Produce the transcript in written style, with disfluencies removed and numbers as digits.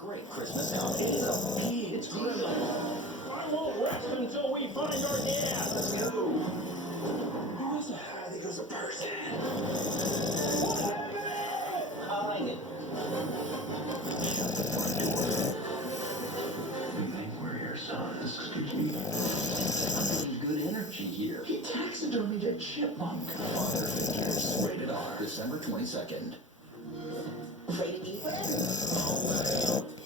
great Christmas out. It's a big deal. I won't rest until we find our dad. Let's go. Who is that? I think it was a person. What happened? Hide it. Shut the front door. We think we're your sons. Excuse me. I'm getting good energy here. He taxidermied a chipmunk. Father Figures. Rated R. December 22nd. Rated E for everyone. Oh, well.